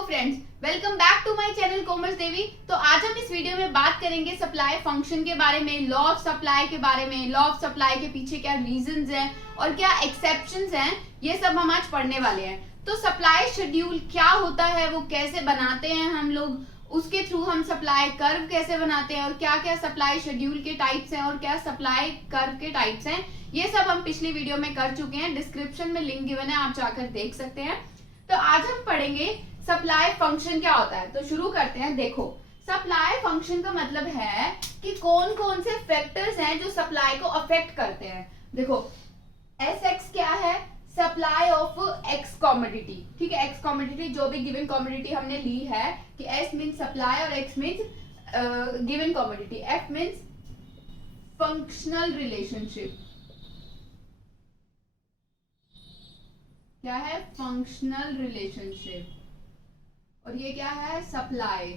Hello friends, welcome back to my channel Komal Devi. तो आज हम इस वीडियो में बात करेंगे सप्लाई फंक्शन के बारे में, लॉ ऑफ सप्लाई के बारे में, लॉ ऑफ सप्लाई के पीछे क्या रीजंस हैं और क्या एक्सेप्शंस हैं, ये सब हम आज पढ़ने वाले हैं। तो सप्लाई शेड्यूल क्या होता है, वो कैसे बनाते हैं हम लोग, उसके थ्रू हम सप्लाई कर्व कैसे बनाते हैं और क्या क्या सप्लाई शेड्यूल के टाइप्स हैं और क्या सप्लाई कर्व के टाइप्स हैं, ये सब हम पिछली वीडियो में कर चुके हैं। डिस्क्रिप्शन में लिंक गिवन है, आप जाकर देख सकते हैं। तो आज हम पढ़ेंगे सप्लाई फंक्शन क्या होता है। तो शुरू करते हैं। देखो, सप्लाई फंक्शन का मतलब है कि कौन कौन से फैक्टर्स हैं जो सप्लाई को अफेक्ट करते हैं। देखो, एस एक्स क्या है, सप्लाई ऑफ एक्स कॉमोडिटी। ठीक है, एक्स कॉमोडिटी जो भी गिवन कॉमोडिटी हमने ली है कि एस मीन्स सप्लाई और x means given commodity, F means functional relationship. क्या है? Functional relationship. और ये क्या है? Supply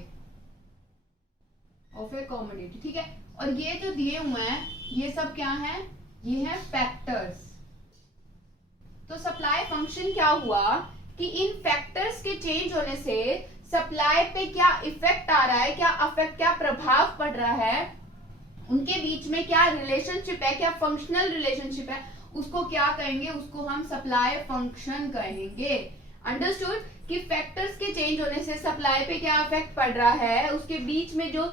of A commodity. ठीक है, और ये जो दिए हुए हैं ये सब क्या है? ये है फैक्टर्स। तो सप्लाई फंक्शन क्या हुआ कि इन फैक्टर्स के चेंज होने से सप्लाई पे क्या इफेक्ट आ रहा है, क्या अफेक्ट, क्या प्रभाव पड़ रहा है, उनके बीच में क्या रिलेशनशिप है, क्या फंक्शनल रिलेशनशिप है, उसको क्या कहेंगे? उसको हम सप्लाई फंक्शन कहेंगे। अंडरस्टूड कि फैक्टर्स के चेंज होने से सप्लाई पे क्या इफेक्ट पड़ रहा है, उसके बीच में जो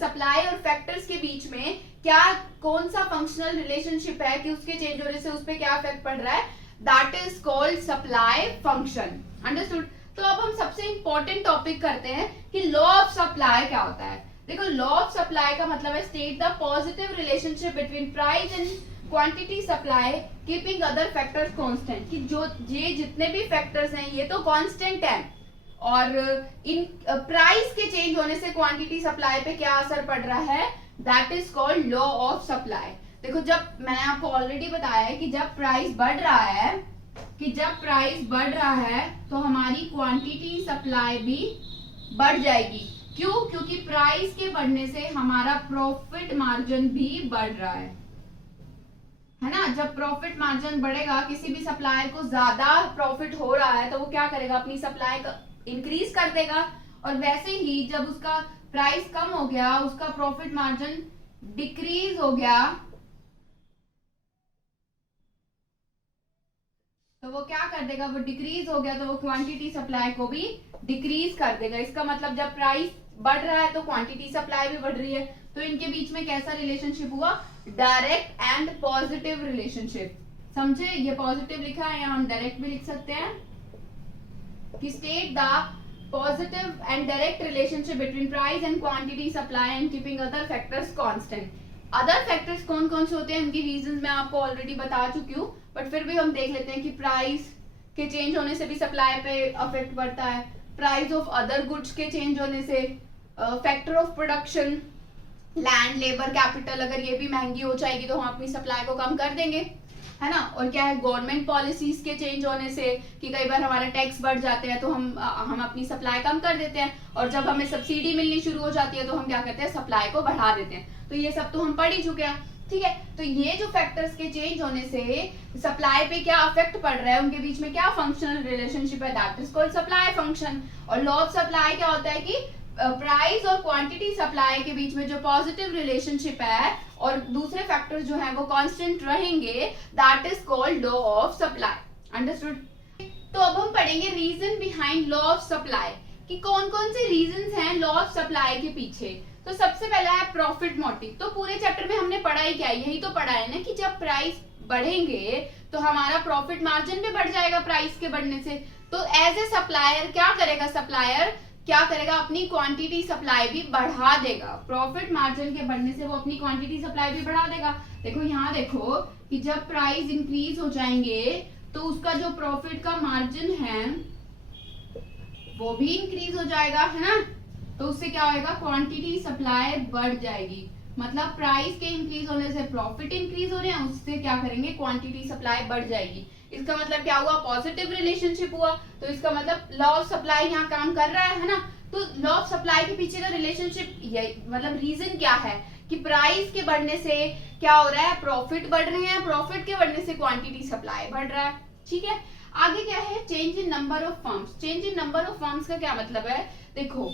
सप्लाई और फैक्टर्स के बीच में क्या कौन सा फंक्शनल रिलेशनशिप है कि उसके चेंज होने से उस पर क्या इफेक्ट पड़ रहा है, that is called supply function. Understood. तो अब हम सबसे इंपॉर्टेंट टॉपिक करते हैं कि लॉ ऑफ सप्लाई क्या होता है। देखो, लॉ ऑफ सप्लाई का मतलब है state the positive relationship between price and quantity supply keeping other factors constant. कि जो ये जितने भी फैक्टर्स हैं ये तो कांस्टेंट है और इन प्राइस के चेंज होने से क्वांटिटी सप्लाई पे क्या असर पड़ रहा है, that is called law of supply. देखो, जब मैंने आपको ऑलरेडी बताया है कि जब प्राइस बढ़ रहा है, तो हमारी क्वांटिटी सप्लाई भी बढ़ जाएगी। क्यों? क्योंकि प्राइस के बढ़ने से हमारा प्रॉफिट मार्जिन भी बढ़ रहा है ना। जब प्रॉफिट मार्जिन बढ़ेगा, किसी भी सप्लायर को ज्यादा प्रॉफिट हो रहा है तो वो क्या करेगा? अपनी सप्लाई इंक्रीज कर देगा। और वैसे ही जब उसका प्राइस कम हो गया, उसका प्रॉफिट मार्जिन डिक्रीज हो गया, तो वो क्या कर देगा? वो डिक्रीज हो गया तो वो क्वांटिटी सप्लाई को भी डिक्रीज कर देगा। इसका मतलब जब प्राइस बढ़ रहा है तो क्वांटिटी सप्लाई भी बढ़ रही है। तो इनके बीच में कैसा रिलेशनशिप हुआ? Direct and positive relationship. समझे? ये पॉजिटिव लिखा है, यहाँ हम डायरेक्ट भी लिख सकते हैं कि state the positive and direct relationship between price and quantity supply and keeping other factors constant. Other factors कौन कौन से होते हैं, उनकी रीजंस मैं आपको ऑलरेडी बता चुकी हूँ, बट फिर भी हम देख लेते हैं कि प्राइस के चेंज होने से भी सप्लाई पे अफेक्ट पड़ता है, प्राइस ऑफ अदर गुड्स के चेंज होने से, factor of production, land, labour, capital, अगर ये भी महंगी हो जाएगी तो हम अपनी सप्लाई को कम कर देंगे, है ना। और क्या है? गवर्नमेंट पॉलिसीज के चेंज होने से कि कई बार हमारे टैक्स बढ़ जाते हैं तो हम अपनी सप्लाई कम कर देते हैं, और जब हमें सब्सिडी मिलनी शुरू हो जाती है तो हम क्या करते हैं? सप्लाई को बढ़ा देते हैं। तो ये सब तो हम पढ़ ही चुके हैं। ठीक है, तो ये जो फैक्टर्स के चेंज होने से सप्लाई पे क्या इफेक्ट पड़ रहा है, उनके बीच में क्या फंक्शनल रिलेशनशिप है, that is called supply function. और लॉ ऑफ सप्लाई क्या होता है कि प्राइस और क्वांटिटी सप्लाई के बीच में जो पॉजिटिव रिलेशनशिप है और दूसरे फैक्टर्स जो है वो कांस्टेंट रहेंगे, that is called law of supply. Understood. तो अब हम पढ़ेंगे reason behind law of supply कि कौन कौन से रीजंस हैं लॉ ऑफ सप्लाई के पीछे। तो सबसे पहला है प्रॉफिट मोटिव। तो पूरे चैप्टर में हमने पढ़ा ही क्या? यही तो पढ़ा है ना कि जब प्राइस बढ़ेंगे तो हमारा प्रॉफिट मार्जिन भी बढ़ जाएगा प्राइस के बढ़ने से। तो एज ए सप्लायर क्या करेगा? सप्लायर क्या करेगा? अपनी क्वांटिटी सप्लाई भी बढ़ा देगा। प्रॉफिट मार्जिन के बढ़ने से वो अपनी क्वांटिटी सप्लाई भी बढ़ा देगा। देखो, यहाँ देखो कि जब प्राइस इंक्रीज हो जाएंगे तो उसका जो प्रॉफिट का मार्जिन है वो भी इंक्रीज हो जाएगा, है ना। तो उससे क्या होगा? क्वांटिटी सप्लाई बढ़ जाएगी। मतलब प्राइस के इंक्रीज होने से प्रॉफिट इंक्रीज हो रहे हैं, उससे क्या करेंगे? क्वांटिटी सप्लाई बढ़ जाएगी। इसका मतलब क्या हुआ? पॉजिटिव रिलेशनशिप हुआ। तो इसका मतलब लॉ ऑफ सप्लाई यहाँ काम कर रहा है ना। तो लॉ ऑफ सप्लाई के पीछे का रिलेशनशिप, मतलब रीजन क्या है कि प्राइस के बढ़ने से क्या हो रहा है? प्रॉफिट बढ़ रहे हैं, प्रॉफिट के बढ़ने से क्वांटिटी सप्लाई बढ़ रहा है। ठीक है, आगे क्या है, change in number of firms. Change in number of firms का क्या मतलब है, देखो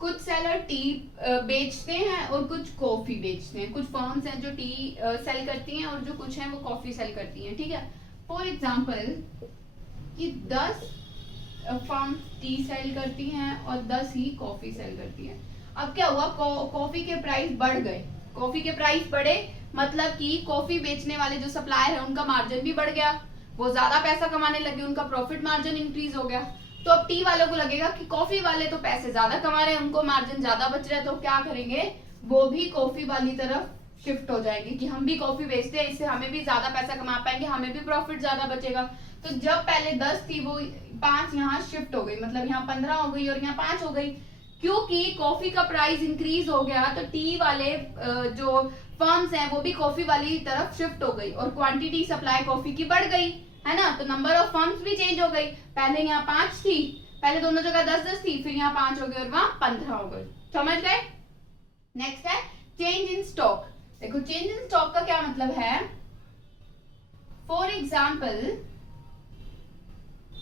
कुछ सेलर टी बेचते हैं और कुछ कॉफी बेचते हैं। कुछ फर्म्स हैं जो टी सेल करती हैं और जो कुछ हैं वो कॉफी सेल करती हैं, ठीक है। फॉर एग्जांपल कि 10 फर्म टी सेल करती हैं और 10 ही कॉफी सेल करती हैं। अब क्या हुआ, कॉफी के प्राइस बढ़ गए। कॉफी के प्राइस बढ़े मतलब कि कॉफी बेचने वाले जो सप्लायर है उनका मार्जिन भी बढ़ गया, वो ज्यादा पैसा कमाने लगे, उनका प्रॉफिट मार्जिन इंक्रीज हो गया। तो अब टी वालों को लगेगा कि कॉफी वाले तो पैसे ज्यादा कमा रहे हैं, उनको मार्जिन ज्यादा बच रहा है, तो क्या करेंगे, वो भी कॉफी वाली तरफ शिफ्ट हो जाएगी कि हम भी कॉफी बेचते हैं, इससे हमें भी ज्यादा पैसा कमा पाएंगे, हमें भी प्रॉफिट ज्यादा बचेगा। तो जब पहले 10 थी वो 5 यहाँ शिफ्ट हो गई, मतलब यहाँ 15 हो गई और यहाँ 5 हो गई, क्योंकि कॉफी का प्राइस इंक्रीज हो गया। तो टी वाले जो फर्म्स हैं वो भी कॉफी वाली तरफ शिफ्ट हो गई और क्वांटिटी सप्लाई कॉफी की बढ़ गई, है ना। तो नंबर ऑफ फर्म्स भी चेंज हो गई, पहले यहाँ 5 थी, पहले दोनों जगह 10-10 थी, फिर यहाँ 5 हो गई और वहां 15 हो गई। समझ गए। नेक्स्ट है चेंज इन स्टॉक। देखो चेंज इन स्टॉक का क्या मतलब है, for example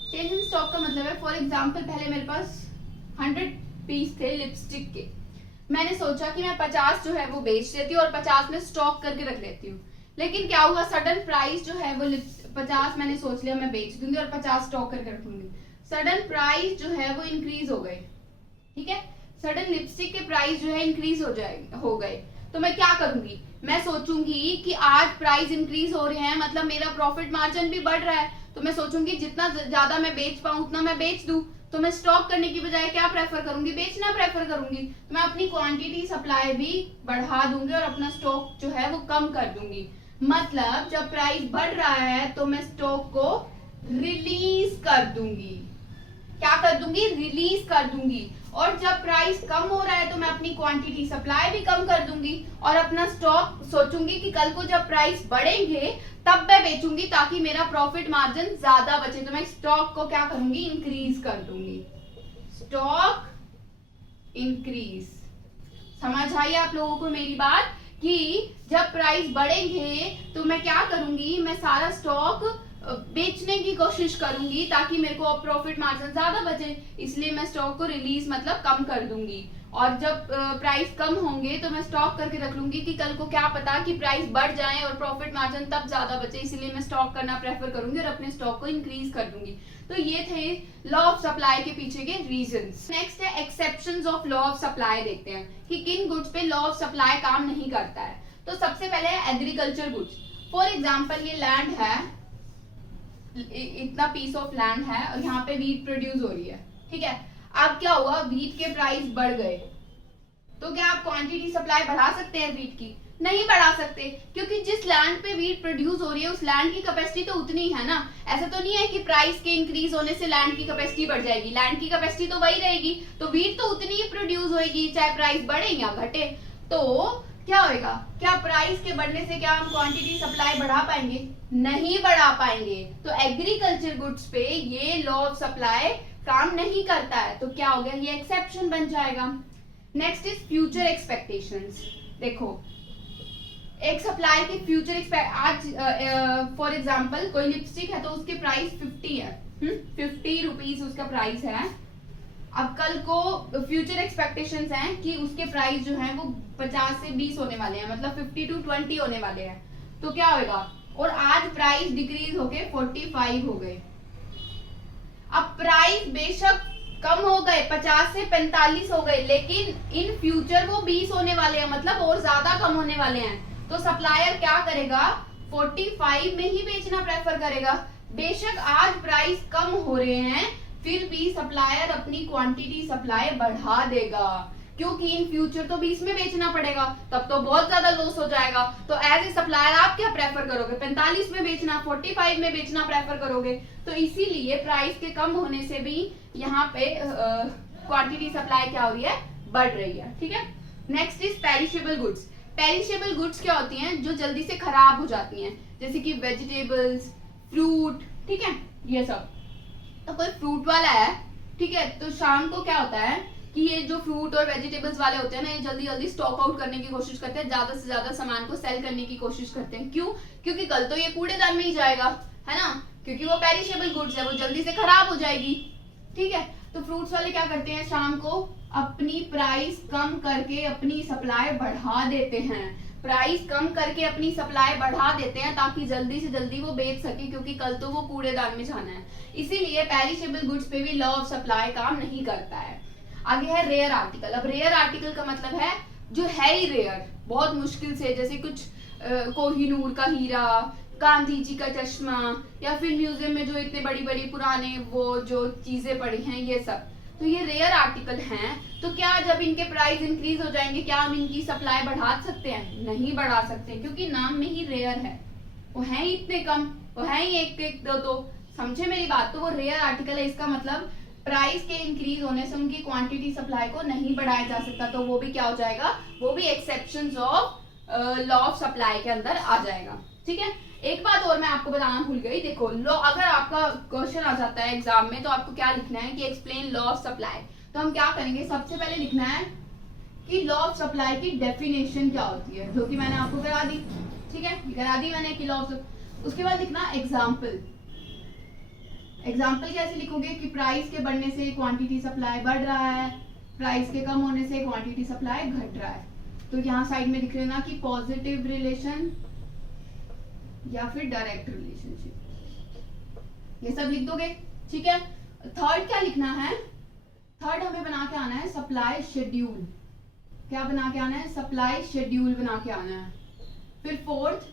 change in stock का मतलब है, फॉर एग्जाम्पल पहले मेरे पास 100 पीस थे लिपस्टिक के, मैंने सोचा कि मैं 50 जो है वो बेच देती हूँ और 50 में स्टॉक करके रख लेती हूँ। लेकिन क्या हुआ, सडन प्राइस जो है वो 50 मैंने सोच लिया मैं बेच दूंगी और 50 स्टॉक करके रखूंगी। सडन प्राइस जो है वो इंक्रीज हो गए, ठीक है। सडन लिपस्टिक के प्राइस जो है इंक्रीज हो गए, तो मैं क्या करूंगी, मैं सोचूंगी कि आज प्राइस इंक्रीज हो रहे हैं मतलब मेरा प्रॉफिट मार्जिन भी बढ़ रहा है, तो मैं सोचूंगी जितना ज्यादा मैं बेच पाऊं उतना मैं बेच दूं। तो मैं स्टॉक करने की बजाय क्या प्रेफर करूंगी, बेचना प्रेफर करूंगी। मैं अपनी क्वांटिटी सप्लाई भी बढ़ा दूंगी और अपना स्टॉक जो है वो कम कर दूंगी। मतलब जब प्राइस बढ़ रहा है तो मैं स्टॉक को रिलीज कर दूंगी। क्या कर दूंगी, रिलीज कर दूंगी। और जब प्राइस कम हो रहा है तो मैं अपनी क्वांटिटी सप्लाई भी कम कर दूंगी और अपना स्टॉक सोचूंगी कि कल को जब प्राइस बढ़ेंगे तब मैं बेचूंगी ताकि मेरा प्रॉफिट मार्जिन ज्यादा बचे। तो मैं स्टॉक को क्या करूंगी, इंक्रीज कर दूंगी। Stock increase. समझ आई आप लोगों को मेरी बात कि जब प्राइस बढ़ेंगे तो मैं क्या करूंगी, मैं सारा स्टॉक बेचने की कोशिश करूंगी ताकि मेरे को अब प्रॉफिट मार्जिन ज्यादा बचे, इसलिए मैं स्टॉक को रिलीज मतलब कम कर दूंगी। और जब प्राइस कम होंगे तो मैं स्टॉक करके रख लूंगी कि कल को क्या पता कि प्राइस बढ़ जाए और प्रॉफिट मार्जिन तब ज्यादा बचे, इसलिए मैं स्टॉक करना प्रेफर करूंगी और अपने स्टॉक को इंक्रीज कर दूंगी। तो ये थे लॉ ऑफ सप्लाई के पीछे के रीजंस। नेक्स्ट है exceptions of law of supply. देखते हैं कि किन गुड्स पे लॉ ऑफ सप्लाई काम नहीं करता है। तो सबसे पहले है एग्रीकल्चर गुड्स। फॉर एग्जाम्पल ये लैंड है, इतना पीस ऑफ लैंड है और यहाँ पे वीट प्रोड्यूस हो रही है, ठीक है। अब क्या हुआ, वीट के प्राइस बढ़ गए, तो क्या आप क्वांटिटी सप्लाई बढ़ा सकते हैं वीट की? नहीं बढ़ा सकते, क्योंकि जिस लैंड पे वीट प्रोड्यूस हो रही है उस लैंड की कैपेसिटी तो उतनी है ना। ऐसा तो नहीं है कि प्राइस के इंक्रीज होने से लैंड की कैपेसिटी बढ़ जाएगी, लैंड की कैपेसिटी तो वही रहेगी, तो वीट तो उतनी ही प्रोड्यूस होगी चाहे प्राइस बढ़े या घटे। तो क्या होएगा, क्या प्राइस के बढ़ने से क्या हम क्वांटिटी सप्लाई बढ़ा पाएंगे? नहीं बढ़ा पाएंगे। तो एग्रीकल्चर गुड्स पे ये लॉ ऑफ सप्लाई काम नहीं करता है, तो क्या हो गया, ये एक्सेप्शन बन जाएगा। Next is future expectations. देखो एक सप्लाई के फ्यूचर आज फॉर एग्जांपल कोई लिपस्टिक है तो उसके प्राइस 50 है, 50 रुपीज उसका प्राइस है। अब कल को फ्यूचर एक्सपेक्टेशंस हैं कि उसके प्राइस जो है वो 50 से 20 होने वाले हैं, मतलब 50 to 20 होने वाले हैं। तो क्या होगा, और आज प्राइस डिक्रीज होके 45 हो गए। अब प्राइस बेशक कम हो गए, 50 से 45 हो गए, लेकिन इन फ्यूचर वो 20 होने वाले हैं, मतलब और ज्यादा कम होने वाले हैं। तो सप्लायर क्या करेगा, 45 में ही बेचना प्रेफर करेगा। बेशक आज प्राइस कम हो रहे हैं फिर भी सप्लायर अपनी क्वांटिटी सप्लाई बढ़ा देगा, क्योंकि इन फ्यूचर तो 20 में बेचना पड़ेगा, तब तो बहुत ज्यादा लॉस हो जाएगा। तो एज ए सप्लायर आप क्या प्रेफर करोगे, 45 में बेचना, 45 में बेचना प्रेफर करोगे। तो इसीलिए प्राइस के कम होने से भी यहाँ पे क्वांटिटी सप्लाई क्या हो रही है, बढ़ रही है, ठीक है। Next is perishable goods. Perishable goods क्या होती हैं, जो जल्दी से खराब हो जाती हैं, जैसे कि वेजिटेबल्स, फ्रूट, ठीक है, ये सब। तो कोई फ्रूट वाला है, ठीक है, तो शाम को क्या होता है कि ये जो फ्रूट और वेजिटेबल्स वाले होते हैं ना, ये जल्दी जल्दी स्टॉक आउट करने की कोशिश करते हैं, ज्यादा से ज्यादा सामान को सेल करने की कोशिश करते हैं। क्यों? क्योंकि कल तो ये कूड़ेदान में ही जाएगा, है ना, क्योंकि वो पेरिशेबल गुड्स है, वो जल्दी से खराब हो जाएगी। ठीक है, तो फ्रूट्स वाले क्या करते हैं, शाम को अपनी प्राइस कम करके अपनी सप्लाई बढ़ा देते हैं, प्राइस कम करके अपनी सप्लाई बढ़ा देते हैं ताकि जल्दी से जल्दी वो बेच सके, क्योंकि कल तो वो कूड़ेदान में जाना है। इसीलिए पेरिशेबल गुड्स पे भी लॉ ऑफ सप्लाई काम नहीं करता है। आगे है रेयर आर्टिकल। अब रेयर आर्टिकल का मतलब है जो है ही रेयर, बहुत मुश्किल से, जैसे कुछ कोहिनूर का हीरा, गांधी जी का चश्मा, या फिर म्यूजियम में जो इतने बड़ी बड़ी पुराने वो जो चीजें पड़ी हैं, ये सब तो ये रेयर आर्टिकल हैं। तो क्या जब इनके प्राइस इंक्रीज हो जाएंगे क्या हम इनकी सप्लाई बढ़ा सकते हैं? नहीं बढ़ा सकते, क्योंकि नाम में ही रेयर है, वो है ही इतने कम, वो है ही एक एक दो। समझे मेरी बात? तो वो रेयर आर्टिकल है, इसका मतलब प्राइस के इंक्रीज होने से उनकी क्वांटिटी सप्लाई को नहीं बढ़ाया जा सकता, तो वो भी क्या हो जाएगा, वो भी exceptions of law of supply के अंदर आ जाएगा। ठीक है, एक बात और मैं आपको बताना भूल गई, देखो लॉ, अगर आपका क्वेश्चन आ जाता है एग्जाम में तो आपको क्या लिखना है कि एक्सप्लेन लॉ ऑफ सप्लाई। तो हम क्या करेंगे, सबसे पहले लिखना है कि लॉ ऑफ सप्लाई की डेफिनेशन क्या होती है, जो कि मैंने आपको करा दी। ठीक है, करा दी मैंने कि लॉ ऑफ, उसके बाद लिखना एग्जाम्पल। एग्जाम्पल कैसे लिखोगे कि प्राइस के बढ़ने से क्वांटिटी सप्लाई बढ़ रहा है, प्राइस के कम होने से क्वांटिटी सप्लाई घट रहा है। तो यहाँ साइड में लिख लेना कि पॉजिटिव रिलेशन या फिर डायरेक्ट रिलेशनशिप, ये सब लिख दोगे। ठीक है, थर्ड क्या लिखना है, थर्ड हमें बना के आना है सप्लाई शेड्यूल। क्या बना के आना है, सप्लाई शेड्यूल बना के आना है। फिर फोर्थ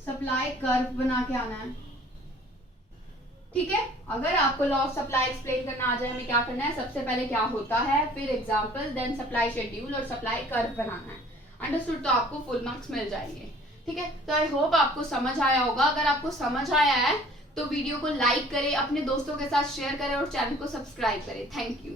सप्लाई कर्व बना के आना है। ठीक है, अगर आपको लॉ ऑफ सप्लाई एक्सप्लेन करना आ जाए, हमें क्या करना है, सबसे पहले क्या होता है, फिर एग्जांपल, देन सप्लाई शेड्यूल और सप्लाई कर्व बनाना है। अंडरस्टूड? तो आपको फुल मार्क्स मिल जाएंगे। ठीक है, तो आई होप आपको समझ आया होगा। अगर आपको समझ आया है तो वीडियो को लाइक करें, अपने दोस्तों के साथ शेयर करें और चैनल को सब्सक्राइब करें। Thank you.